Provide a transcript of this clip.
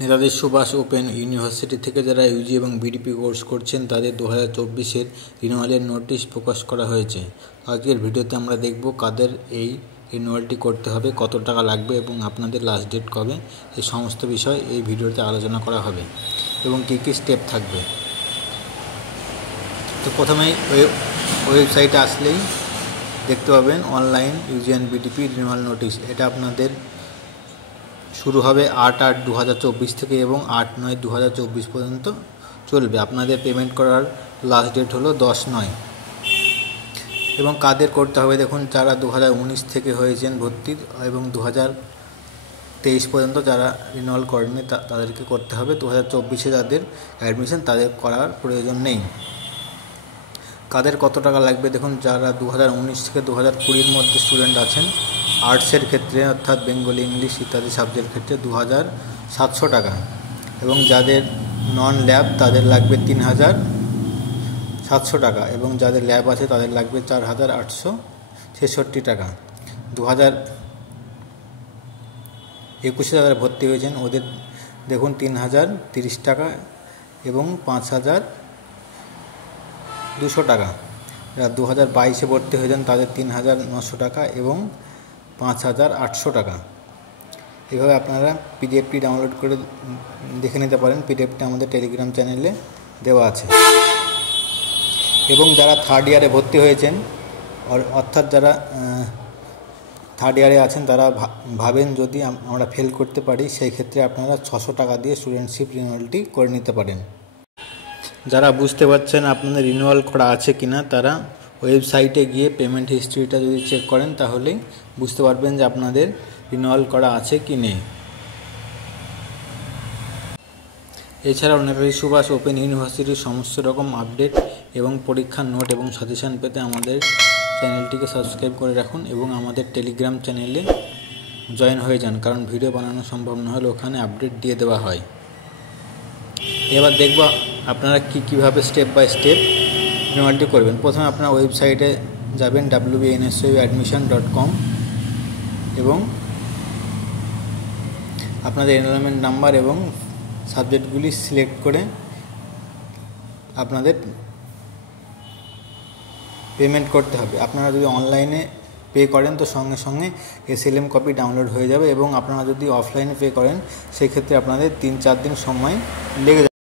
Netaji Subhash open university থেকে যারা Yuji এবং বিডিপি কোর্স করছেন তাদের 2024-এর রিনিউয়ালের নোটিশ প্রকাশ করা হয়েছে। আজকের ভিডিওতে আমরা দেখব কাদের এই রিনিউয়ালটি করতে হবে, কত টাকা লাগবে এবং আপনাদের লাস্ট ডেট কবে, এই সমস্ত বিষয় এই ভিডিওতে আলোচনা করা হবে এবং কী কী স্টেপ থাকবে। তো প্রথমেই ওয়েবসাইটে আসলেই দেখতে পাবেন online UG and BDP renewal notice. এটা আপনাদের শুরু হবে 8/8/2024 থেকে এবং 8/9/2024 পর্যন্ত চলবে। আপনাদের পেমেন্ট করার লাস্ট ডেট হলো 10/9। এবং কাদের করতে হবে দেখুন, যারা 2019 থেকে হয়েছেন ভর্তি এবং 2023 পর্যন্ত যারা রিনিউয়াল করেননি তাদেরকে করতে হবে। 2024-এ যাদের অ্যাডমিশন তাদের করার প্রয়োজন নেই। কাদের কত টাকা লাগবে দেখুন, যারা 2019 থেকে 2020-এর মধ্যে স্টুডেন্ট আছেন আর্টসের ক্ষেত্রে অর্থাৎ বেঙ্গলি, ইংলিশ ইত্যাদি সাবজেক্টের ক্ষেত্রে 2700 টাকা এবং যাদের নন ল্যাব তাদের লাগবে 3700 টাকা এবং যাদের ল্যাব আছে তাদের লাগবে 4866 টাকা। 2021-এ যারা ভর্তি হয়েছেন ওদের দেখুন 3030 টাকা এবং 5200 টাকা। যারা 2022-এ ভর্তি হয়েছেন তাদের 3900 টাকা এবং 5800 টাকা। এভাবে আপনারা পিডিএফটি ডাউনলোড করে দেখে নিতে পারেন। পিডিএফটা আমাদের টেলিগ্রাম চ্যানেলে দেওয়া আছে। এবং যারা থার্ড ইয়ারে ভর্তি হয়েছেন অর্থাৎ যারা থার্ড ইয়ারে আছেন তারা ভাবেন যদি আমরা ফেল করতে পারি, সেই ক্ষেত্রে আপনারা 600 টাকা দিয়ে স্টুডেন্টশিপ রিনিউয়ালটি করে নিতে পারেন। যারা বুঝতে পারছেন আপনাদের রিনিউয়াল করা আছে কিনা তারা ওয়েবসাইটে গিয়ে পেমেন্ট হিস্ট্রিটা যদি চেক করেন তাহলেই বুঝতে পারবেন যে আপনাদের রিনিউয়াল করা আছে কি নেই। এছাড়াও নেতাজি সুভাষ ওপেন ইউনিভার্সিটির সমস্ত রকম আপডেট এবং পরীক্ষার নোট এবং সাজেশান পেতে আমাদের চ্যানেলটিকে সাবস্ক্রাইব করে রাখুন এবং আমাদের টেলিগ্রাম চ্যানেলে জয়েন হয়ে যান, কারণ ভিডিও বানানো সম্ভব না হলে ওখানে আপডেট দিয়ে দেওয়া হয়। এবার দেখব আপনারা কীভাবে স্টেপ বাই স্টেপ রিনিউয়ালটি করবেন। প্রথমে আপনারা ওয়েবসাইটে যাবেন wbnsuadmission.com এবং আপনাদের এনরোলমেন্ট নাম্বার এবং সাবজেক্টগুলি সিলেক্ট করে আপনাদের পেমেন্ট করতে হবে। আপনারা যদি অনলাইনে পে করেন তো সঙ্গে সঙ্গে SLM কপি ডাউনলোড হয়ে যাবে এবং আপনারা যদি অফলাইনে পে করেন সেই ক্ষেত্রে আপনাদের 3-4 দিন সময় লেগে যাবে।